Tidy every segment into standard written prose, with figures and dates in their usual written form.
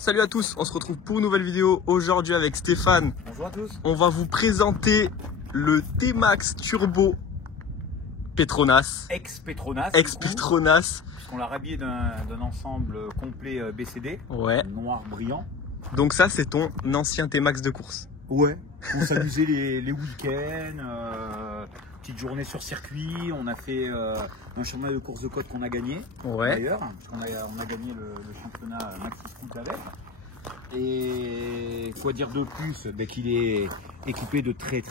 Salut à tous, on se retrouve pour une nouvelle vidéo aujourd'hui avec Stéphane. Bonjour à tous. On va vous présenter le T-Max Turbo Petronas. Ex-Petronas. Ex-Petronas. Puisqu'on l'a rhabillé d'un ensemble complet BCD. Ouais. Noir brillant. Donc ça, c'est ton ancien T-Max de course. Ouais. On s'amusait les week-ends, petite journée sur circuit. On a fait un championnat de course de côte qu'on a gagné. Ouais. D'ailleurs, on a gagné le championnat Maxi Scoot avec. Et quoi dire de plus, qu'il est équipé de très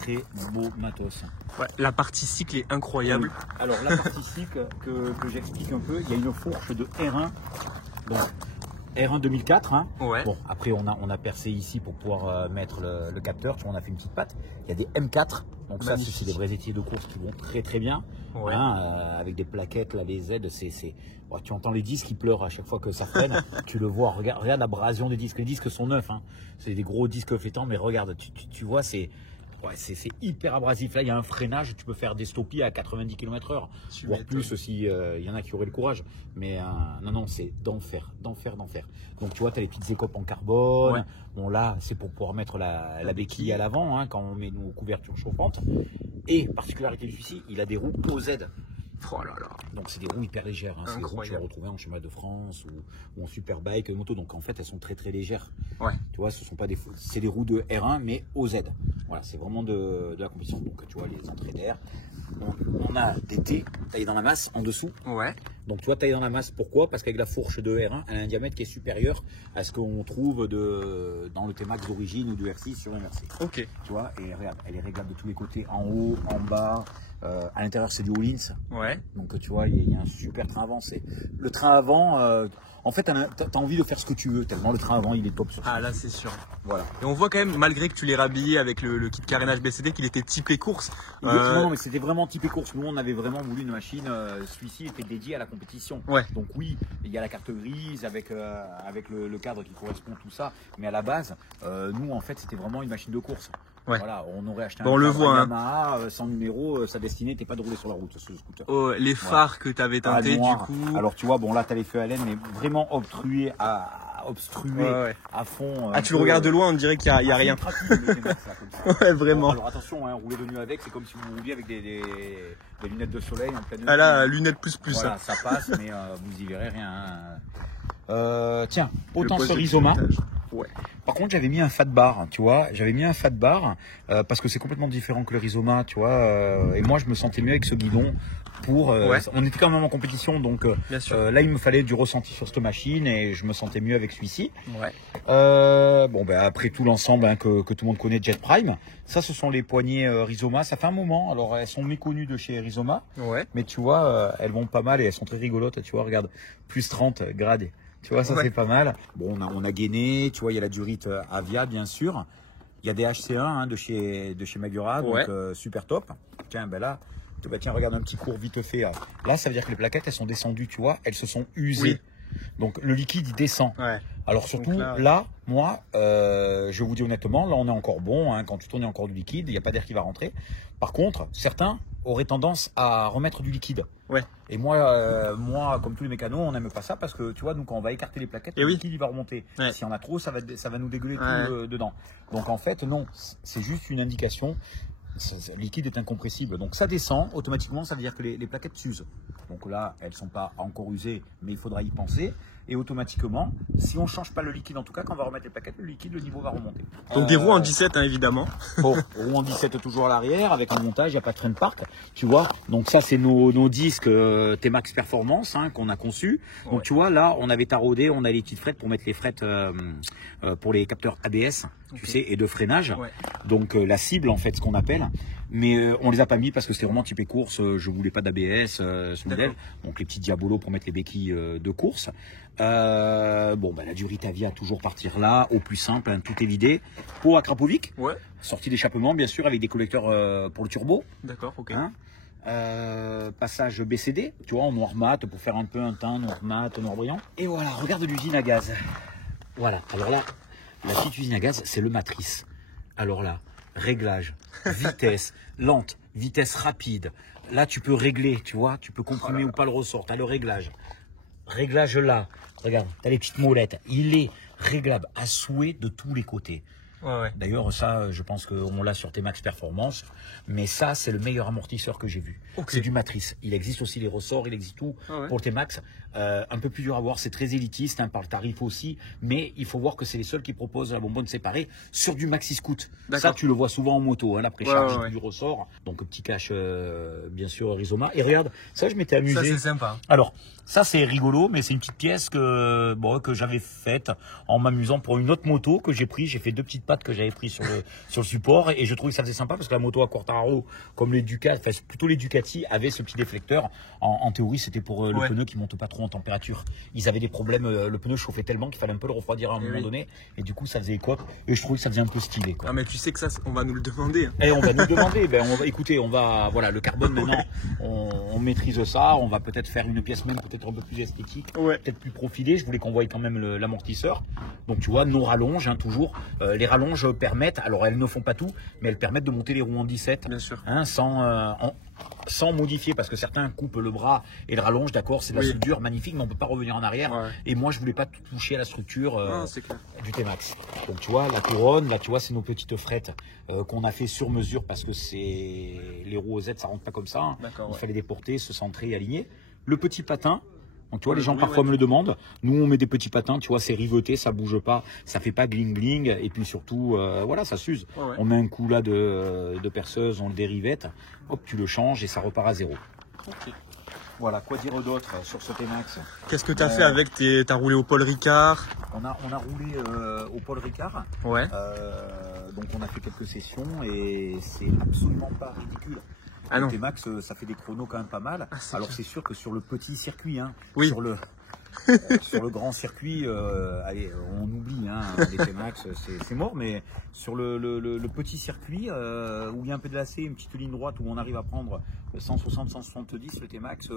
beaux matos. Ouais, la partie cycle est incroyable. Oui. Alors la partie cycle que j'explique un peu, il y a une fourche de R1. Bon, R1 2004. Hein. Ouais. Bon, après on a percé ici pour pouvoir mettre le capteur. Tu vois, on a fait une petite patte. Il y a des M4. Donc ça, c'est des vrais étiers de course qui vont très bien. Ouais. Hein, avec des plaquettes, là, les Z, oh, tu entends les disques qui pleurent à chaque fois que ça freine. Tu le vois, regarde l'abrasion des disques. Les disques sont neufs, hein. C'est des gros disques flottants, mais regarde, tu vois, c'est hyper abrasif. Là, il y a un freinage, tu peux faire des stoppies à 90 km/h, voire plus si il y en a qui auraient le courage. Mais non, c'est d'enfer. Donc tu vois, tu as les petites écopes en carbone. Ouais. Bon, là, c'est pour pouvoir mettre la béquille à l'avant, hein, quand on met nos couvertures chauffantes. Et particularité de celui-ci, il a des roues OZ. Oh là là. Donc c'est des roues hyper légères, hein. C'est des roues que tu vas retrouver en chemin de France ou en superbike moto. Donc en fait elles sont très légères. Ouais. Tu vois, ce sont pas c'est des roues de R1 mais OZ. Voilà, c'est vraiment de la compétition. Donc tu vois les entrées d'air. On a des T taillés dans la masse en dessous. Ouais. Donc tu vois, taillé dans la masse, pourquoi? Parce qu'avec la fourche de R1, elle a un diamètre qui est supérieur à ce qu'on trouve dans le T-Max d'origine ou du R6 sur un R6. Ok. Tu vois, et regarde, elle est réglable de tous les côtés, en haut, en bas. À l'intérieur, c'est du Hollins. Ouais. Donc tu vois, il y a un super train avant. Le train avant, en fait, t'as envie de faire ce que tu veux, tellement le train avant, il est top sur ça. Ah là, c'est sûr. Voilà. Et on voit quand même, malgré que tu l'aies rhabillé avec le kit carénage BCD, qu'il était typé course. Non, mais c'était vraiment typé course. Nous, on avait vraiment voulu une machine. Celui-ci était dédié à la compétition. Ouais. Donc oui, il y a la carte grise avec le cadre qui correspond tout ça. Mais à la base, nous, en fait, c'était vraiment une machine de course. Ouais. Voilà, on aurait acheté un Yamaha sans numéro, sa destinée n'était pas de rouler sur la route, ce scooter. Oh, les phares que tu avais teintés du coup. Alors tu vois, bon là tu as les feux à laine, mais vraiment obstrué à fond. Ah, tu le regardes de loin, on dirait qu'il n'y a rien. Ouais, vraiment. Alors attention, hein, rouler de nuit avec, c'est comme si vous rouliez avec des lunettes de soleil en pleine nuit. Ah là, lunettes plus. Voilà, ça passe, mais vous y verrez rien. Hein. Tiens, autant ce Rizoma. Ouais. Par contre, j'avais mis un fat bar, tu vois. J'avais mis un fat bar parce que c'est complètement différent que le Rizoma, tu vois. Et moi, je me sentais mieux avec ce guidon. On était quand même en compétition, donc là, il me fallait du ressenti sur cette machine et je me sentais mieux avec celui-ci. Ouais. Après tout l'ensemble hein, que tout le monde connaît, Jet Prime. Ça, ce sont les poignées Rizoma. Ça fait un moment. Alors, elles sont méconnues de chez Rizoma. Ouais. Mais tu vois, elles vont pas mal et elles sont très rigolotes. Tu vois, regarde, plus 30 grades. Tu vois, ça c'est pas mal. Bon, on a gainé, tu vois, il y a la durite Avia, bien sûr. Il y a des HC1 hein, de chez Magura, donc super top. Tiens, là, tiens, regarde un petit cours vite fait. Là, ça veut dire que les plaquettes, elles sont descendues, tu vois, elles se sont usées. Oui. Donc le liquide, il descend. Ouais. Alors surtout, là, moi, je vous dis honnêtement, là, on est encore bon. Hein, quand tu tournes encore du liquide, il n'y a pas d'air qui va rentrer. Par contre, certains auraient tendance à remettre du liquide. Ouais. Et moi, comme tous les mécanos, on n'aime pas ça parce que tu vois, nous quand on va écarter les plaquettes, le liquide il va remonter. Ouais. Si on a trop, ça va nous dégueuler tout dedans. Donc en fait, non, c'est juste une indication. Le liquide est incompressible, donc ça descend automatiquement, ça veut dire que les plaquettes s'usent. Donc là, elles ne sont pas encore usées, mais il faudra y penser. Et automatiquement, si on ne change pas le liquide, en tout cas, quand on va remettre les plaquettes, le niveau va remonter. Donc des roues en 17, hein, évidemment. Bon, roues en 17 toujours à l'arrière, avec un montage, il n'y a pas de train de parc, tu vois. Donc ça, c'est nos disques T-Max Performance hein, qu'on a conçus. Donc tu vois, là, on avait taraudé, on a les petites frettes pour mettre les frettes pour les capteurs ABS, tu sais, et de freinage. Ouais. Donc la cible, en fait, ce qu'on appelle. Mais on les a pas mis parce que c'était vraiment typé course. Je voulais pas d'ABS ce modèle. Donc les petits diabolos pour mettre les béquilles de course. La durite Avia toujours partir là, au plus simple, hein, tout est vidé. Pot à Krapovic. Ouais. Sortie d'échappement bien sûr avec des collecteurs pour le turbo. D'accord, ok. Hein, passage BCD, tu vois, en noir mat pour faire un peu un teint noir mat, noir brillant. Et voilà, regarde l'usine à gaz. Voilà. Alors là, la petite usine à gaz, c'est le matrice. Alors là, réglage, vitesse lente, vitesse rapide. Là, tu peux régler, tu vois, tu peux comprimer ou pas le ressort. Tu as le réglage. réglage là, regarde, tu as les petites molettes. Il est réglable à souhait de tous les côtés. Ouais. D'ailleurs, ça, je pense qu'on l'a sur T-Max Performance, mais ça, c'est le meilleur amortisseur que j'ai vu. Okay. C'est du matrice. Il existe aussi les ressorts, il existe tout pour le T-Max. Un peu plus dur à voir, c'est très élitiste, hein, par le tarif aussi, mais il faut voir que c'est les seuls qui proposent la bonbonne séparée sur du Maxi Scoot. Ça, tu le vois souvent en moto, hein, la précharge du ressort. Donc, petit cache, bien sûr, Rizoma. Et regarde, ça, je m'étais amusé. Ça, c'est sympa. Alors, ça, c'est rigolo, mais c'est une petite pièce que j'avais faite en m'amusant pour une autre moto que j'ai pris. J'ai fait 2 petites pattes que j'avais pris sur le support et je trouvais que ça faisait sympa parce que la moto à Quartaro, comme les Ducati, enfin plutôt les Ducati, avait ce petit déflecteur. En théorie, c'était pour le pneu qui monte pas trop en température. Ils avaient des problèmes, le pneu chauffait tellement qu'il fallait un peu le refroidir à un moment donné et du coup, ça faisait écope et je trouvais que ça faisait un peu stylé, quoi. Ah, mais tu sais que ça, on va nous le demander. Hein. Et on va nous demander, écoutez, voilà, le carbone maintenant, on maîtrise ça, on va peut-être faire une pièce même peut-être un peu plus esthétique, peut-être plus profilée. Je voulais qu'on voie quand même l'amortisseur. Donc tu vois, nos rallonges, hein, toujours. Les rallonges permettent, alors elles ne font pas tout, mais elles permettent de monter les roues en 17, bien sûr. Hein, sans modifier, parce que certains coupent le bras et le rallonge, d'accord, c'est de la soudure magnifique, mais on ne peut pas revenir en arrière. Et moi, je voulais pas toucher à la structure du T-Max. Donc tu vois, la couronne, là tu vois, c'est nos petites frettes qu'on a fait sur mesure parce que c'est les roues OZ, ça rentre pas comme ça. Hein. Il fallait déporter, se centrer, aligner. Le petit patin. Donc tu vois, les gens parfois me le demandent. Nous, on met des petits patins, tu vois, c'est riveté, ça bouge pas, ça fait pas gling gling, et puis surtout, voilà, ça s'use. On met un coup là de perceuse, on le dérivette, hop, tu le changes et ça repart à zéro. Voilà, quoi dire d'autre sur ce T-Max? Qu'est-ce que tu as fait avec t'as roulé au Paul Ricard? On a roulé au Paul Ricard. Donc on a fait quelques sessions et c'est absolument pas ridicule. Ah non. T-Max, ça fait des chronos quand même pas mal. Alors c'est sûr que sur le petit circuit, hein, sur le grand circuit, allez, on oublie, hein, les T-Max, c'est mort, mais sur le petit circuit, où il y a un peu de lacet, une petite ligne droite, où on arrive à prendre 160, 170, le T-Max,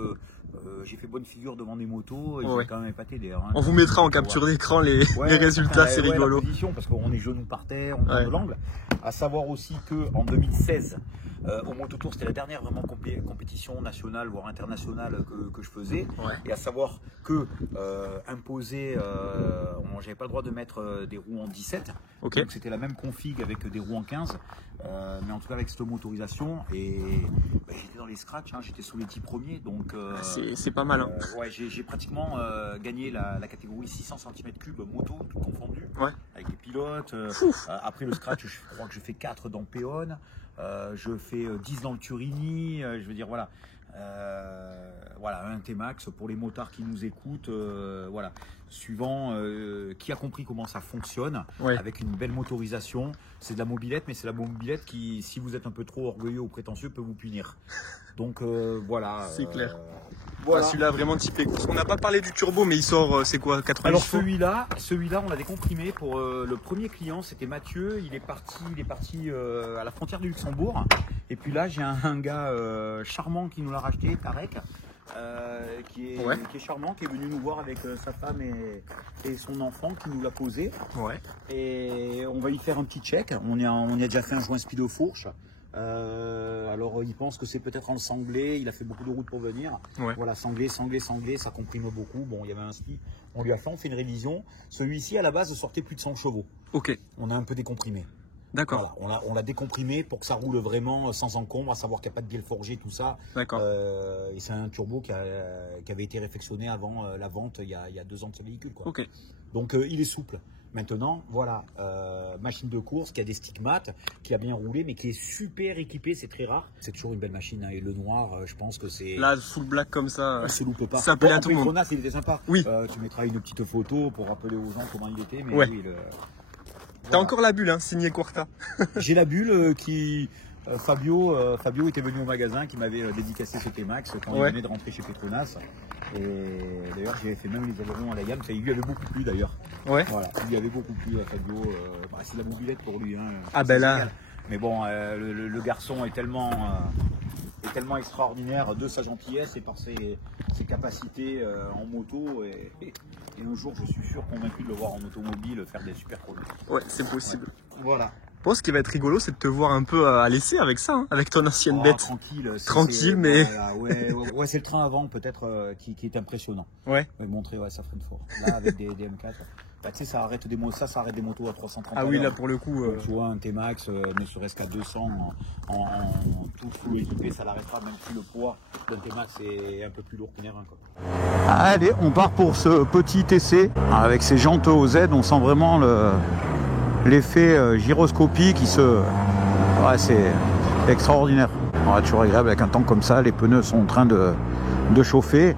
j'ai fait bonne figure devant mes motos, et j'ai quand même épaté d'ailleurs. Hein, on vous mettra en capture d'écran les résultats, c'est rigolo. La position, parce qu'on est genoux par terre, on prend de l'angle. À savoir aussi qu'en 2016, au Mototour, c'était la dernière vraiment compétition nationale, voire internationale que je faisais. Et à savoir que imposer, j'avais pas le droit de mettre des roues en 17. Donc c'était la même config avec des roues en 15. Mais en tout cas avec cette motorisation. Et j'étais dans les scratchs, hein, j'étais sous les 10 premiers. Donc c'est pas mal. Hein. J'ai pratiquement gagné la catégorie 600 cm3 moto, tout confondu. Avec les pilotes. Après le scratch, je crois que je fais 4 dans Péone. Je fais 10 dans le Turini, je veux dire voilà, un T-Max pour les motards qui nous écoutent, voilà, suivant qui a compris comment ça fonctionne, avec une belle motorisation. C'est de la mobilette, mais c'est la mobilette qui, si vous êtes un peu trop orgueilleux ou prétentieux, peut vous punir. Donc voilà. C'est clair. Voilà. Celui-là vraiment typé course. On n'a pas parlé du turbo, mais il sort, c'est quoi, 80 Alors celui-là, on l'a décomprimé pour le premier client, c'était Mathieu. Il est parti à la frontière du Luxembourg. Et puis là, j'ai un gars charmant qui nous l'a racheté, Tarek, qui est charmant, qui est venu nous voir avec sa femme et son enfant, qui nous l'a posé. Et on va lui faire un petit check. On a déjà fait un joint speedo fourche. Alors il pense que c'est peut-être en sanglé, il a fait beaucoup de routes pour venir. Voilà, sanglé, ça comprime beaucoup. Bon, il y avait un spi, on lui a fait, on fait une révision. Celui-ci à la base sortait plus de 100 chevaux. On a un peu décomprimé. D'accord. Voilà, on l'a décomprimé pour que ça roule vraiment sans encombre, à savoir qu'il n'y a pas de bielle forgée, tout ça. D'accord. Et c'est un turbo qui avait été réfectionné avant la vente il y a 2 ans de ce véhicule, quoi. Donc il est souple. Maintenant, voilà, machine de course qui a des stigmates, qui a bien roulé, mais qui est super équipée, c'est très rare. C'est toujours une belle machine, hein, et le noir, je pense que c'est... Là, full black comme ça, se loupe pas. Ça plaît à tout le monde. Kronas, il était sympa. Tu mettras une petite photo pour rappeler aux gens comment il était, mais oui, T'as encore la bulle, hein, signé Quarta. J'ai la bulle qui... Fabio était venu au magasin, qui m'avait dédicacé ce T-Max quand il venait de rentrer chez Petronas. Et d'ailleurs, j'avais fait même les ailerons à la gamme, ça lui avait beaucoup plu d'ailleurs. Voilà, il lui avait beaucoup plu à Fabio. C'est de la mobilette pour lui. Hein, là. Mais bon, le garçon est tellement extraordinaire de sa gentillesse et par ses capacités en moto. Et un jour, je suis sûr, convaincu de le voir en automobile faire des super chronos. C'est possible. Voilà. Bon, ce qui va être rigolo, c'est de te voir un peu à l'essai avec ça, hein, avec ton ancienne bête. Tranquille. Tranquille, mais... Voilà, ouais, c'est le train avant peut-être qui est impressionnant. Ouais. Ouais, montrer, ouais, ça freine fort. Là, avec des M4, bah, tu sais, ça arrête des motos à 330. Ah oui, là pour le coup. Donc, tu vois, un T-Max, ne serait-ce qu'à 200 en tout équipé, ça l'arrêtera, même si le poids d'un T-Max est un peu plus lourd qu'une R1, quoi. Allez, on part pour ce petit essai. Avec ces jantes OZ, on sent vraiment l'effet gyroscopie qui se... Ouais, c'est extraordinaire. Ouais, toujours agréable avec un temps comme ça, les pneus sont en train de chauffer.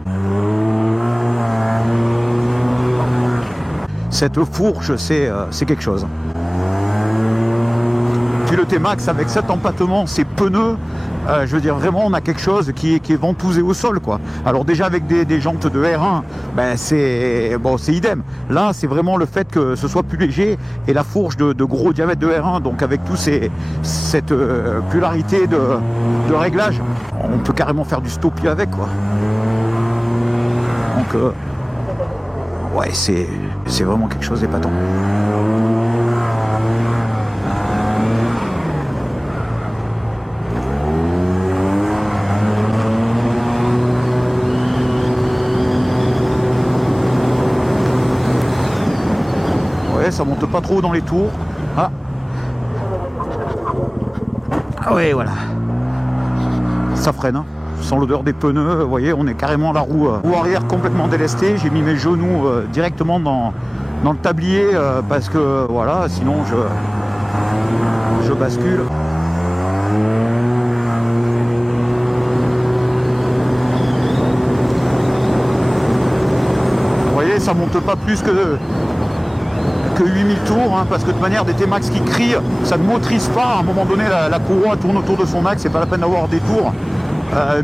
Cette fourche, c'est quelque chose. Puis le T-Max avec cet empattement, ces pneus, je veux dire vraiment on a quelque chose qui est ventousé au sol, quoi. Alors déjà avec des jantes de R1, ben c'est idem. Là c'est vraiment le fait que ce soit plus léger et la fourche de gros diamètre de R1, donc avec tout cette pluralité de réglage, on peut carrément faire du stoppie avec, quoi. Donc ouais, c'est vraiment quelque chose d'épatant. Ouais, ça monte pas trop dans les tours. Ah ouais, voilà. Ça freine, hein. Sans l'odeur des pneus, vous voyez, on est carrément la roue arrière complètement délestée. J'ai mis mes genoux directement dans le tablier parce que voilà, sinon je bascule. Vous voyez, ça monte pas plus que 8000 tours, hein, parce que de manière des T-Max qui crient, ça ne motorise pas. À un moment donné, la courroie tourne autour de son axe, c'est pas la peine d'avoir des tours.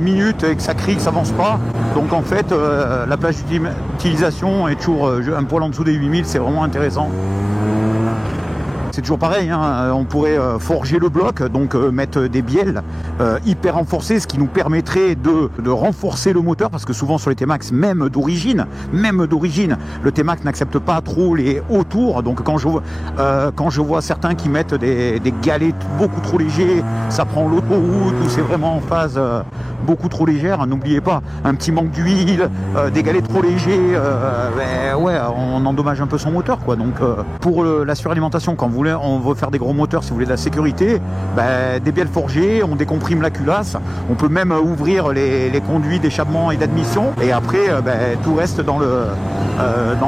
Minutes et que ça crie, que ça avance pas. Donc en fait la plage d'utilisation est toujours un poil en dessous des 8000, c'est vraiment intéressant. C'est toujours pareil, hein, on pourrait forger le bloc, donc mettre des bielles hyper renforcées, ce qui nous permettrait de renforcer le moteur, parce que souvent sur les T-Max, même d'origine, le T-Max n'accepte pas trop les hauts tours. Donc quand je vois certains qui mettent des galets beaucoup trop légers, ça prend l'autoroute ou c'est vraiment en phase beaucoup trop légère, n'oubliez pas, un petit manque d'huile, des galets trop légers, ben ouais, on endommage un peu son moteur, quoi. Donc pour la suralimentation, quand on veut faire des gros moteurs, si vous voulez de la sécurité, ben, des bielles forgées, on décomprime la culasse, on peut même ouvrir les conduits d'échappement et d'admission, et après ben, tout reste dans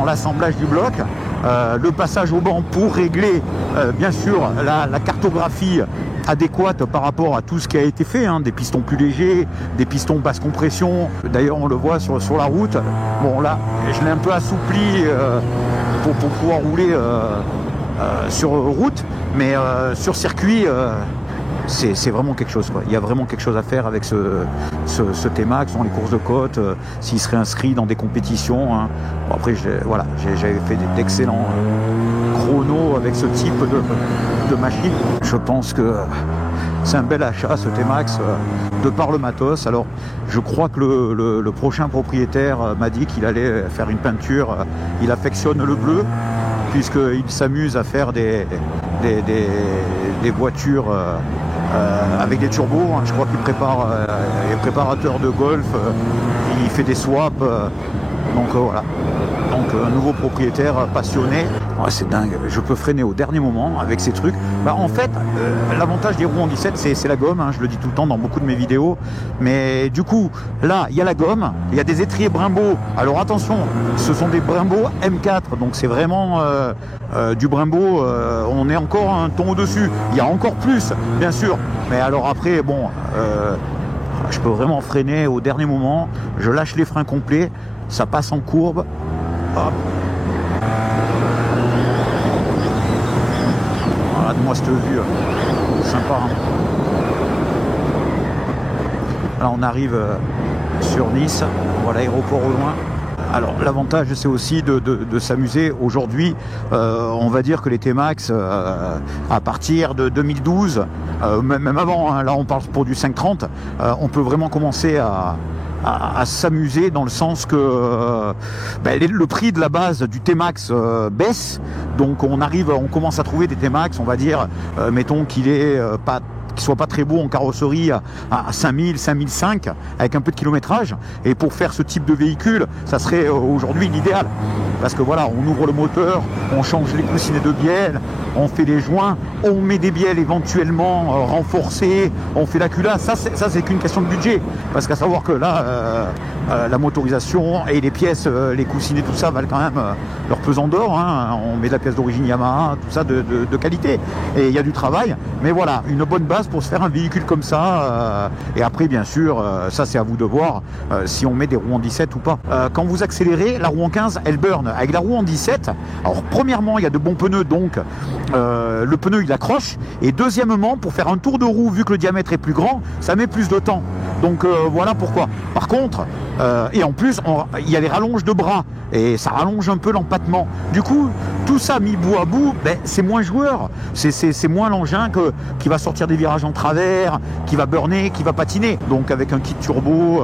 l'assemblage du bloc. Le passage au banc pour régler bien sûr la cartographie adéquate par rapport à tout ce qui a été fait, hein, des pistons plus légers, des pistons basse compression. D'ailleurs on le voit sur la route. Bon là je l'ai un peu assoupli pour pouvoir rouler sur route, mais sur circuit c'est vraiment quelque chose, quoi. Il y a vraiment quelque chose à faire avec ce T-Max dans les courses de côte, s'il serait inscrit dans des compétitions, hein. Bon, après j'avais fait d'excellents chronos avec ce type de machine. Je pense que c'est un bel achat, ce T-Max, de par le matos. Alors je crois que le prochain propriétaire m'a dit qu'il allait faire une peinture, il affectionne le bleu puisqu'il s'amuse à faire des voitures avec des turbos, hein. Je crois qu'il prépare, il est préparateur de golf, il fait des swaps, donc voilà. Donc un nouveau propriétaire passionné. Ouais, c'est dingue, je peux freiner au dernier moment avec ces trucs. Bah, en fait, l'avantage des roues en 17, c'est la gomme, hein, je le dis tout le temps dans beaucoup de mes vidéos. Mais du coup, là, il y a la gomme, il y a des étriers Brembo. Alors attention, ce sont des Brembo M4, donc c'est vraiment du Brembo, on est encore un ton au-dessus. Il y a encore plus, bien sûr. Mais alors après, bon, je peux vraiment freiner au dernier moment. Je lâche les freins complets, ça passe en courbe. Hop. Voilà, de moi cette vue, sympa, hein. Là on arrive sur Nice, on voit l'aéroport au loin. Alors l'avantage c'est aussi de s'amuser aujourd'hui, on va dire que les T-Max à partir de 2012, même avant, hein, là on parle pour du 530, on peut vraiment commencer à s'amuser dans le sens que le prix de la base du T-Max baisse, donc on commence à trouver des T-Max, on va dire, mettons qu'il soit pas très beau en carrosserie à 5000, 5005 avec un peu de kilométrage, et pour faire ce type de véhicule ça serait aujourd'hui l'idéal, parce que voilà, on ouvre le moteur, on change les coussinets de bielle, on fait les joints, on met des bielles éventuellement renforcées, on fait la culasse, ça c'est qu'une question de budget, parce qu'à savoir que là la motorisation et les pièces, les coussinets, tout ça valent quand même leur pesant d'or, hein. On met de la pièce d'origine Yamaha, tout ça de qualité, et il y a du travail, mais voilà, une bonne base pour se faire un véhicule comme ça, et après bien sûr ça c'est à vous de voir si on met des roues en 17 ou pas. Quand vous accélérez, la roue en 15 elle burn. Avec la roue en 17, alors premièrement il y a de bons pneus, donc le pneu il accroche, et deuxièmement pour faire un tour de roue, vu que le diamètre est plus grand, ça met plus de temps, donc voilà pourquoi. Par contre et en plus il y a les rallonges de bras et ça rallonge un peu l'empattement, du coup tout ça mis bout à bout, c'est moins joueur, c'est moins l'engin qui va sortir des virages en travers, qui va burner, qui va patiner. Donc avec un kit turbo,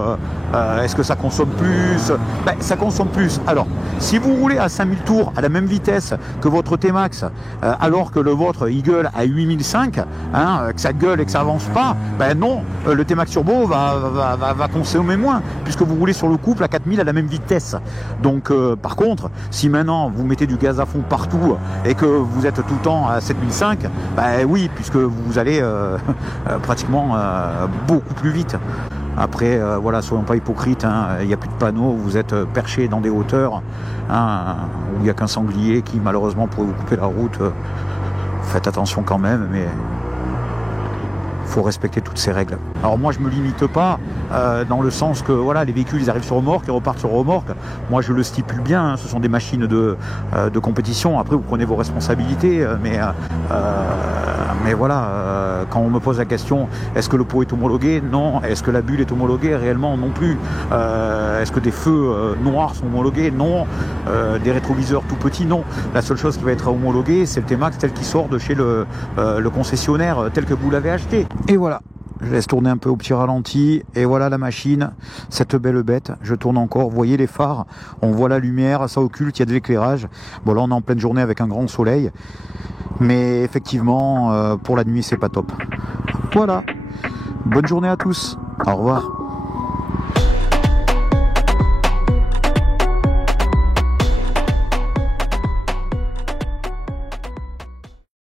est-ce que ça consomme plus? Ça consomme plus. Alors si vous roulez à 5000 tours à la même vitesse que votre T-Max, alors que le vôtre il gueule à 8005, que ça gueule et que ça avance pas, non, le T-Max turbo va consommer moins, puisque vous roulez sur le couple à 4000 à la même vitesse. Donc par contre, si maintenant vous mettez du gaz à fond partout et que vous êtes tout le temps à 7005, oui, puisque vous allez pratiquement beaucoup plus vite. Après, voilà, soyons pas hypocrites, il n'y a plus de panneaux, vous êtes perché dans des hauteurs, où il n'y a qu'un sanglier qui malheureusement pourrait vous couper la route. Faites attention quand même, mais faut respecter toutes ces règles. Alors moi je me limite pas dans le sens que voilà, les véhicules ils arrivent sur remorque, ils repartent sur remorque. Moi je le stipule bien, ce sont des machines de compétition. Après vous prenez vos responsabilités, mais voilà, quand on me pose la question, est-ce que le pot est homologué? Non. Est-ce que la bulle est homologuée? Réellement non plus. Est-ce que des feux noirs sont homologués? Non. Des rétroviseurs tout petits? Non. La seule chose qui va être homologuée, c'est le T-Max tel qu'il sort de chez le concessionnaire, tel que vous l'avez acheté. Et voilà, je laisse tourner un peu au petit ralenti, et voilà la machine, cette belle bête. Je tourne encore, vous voyez les phares, on voit la lumière, ça occulte, il y a de l'éclairage. Bon là on est en pleine journée avec un grand soleil, mais effectivement pour la nuit c'est pas top. Voilà, bonne journée à tous, au revoir.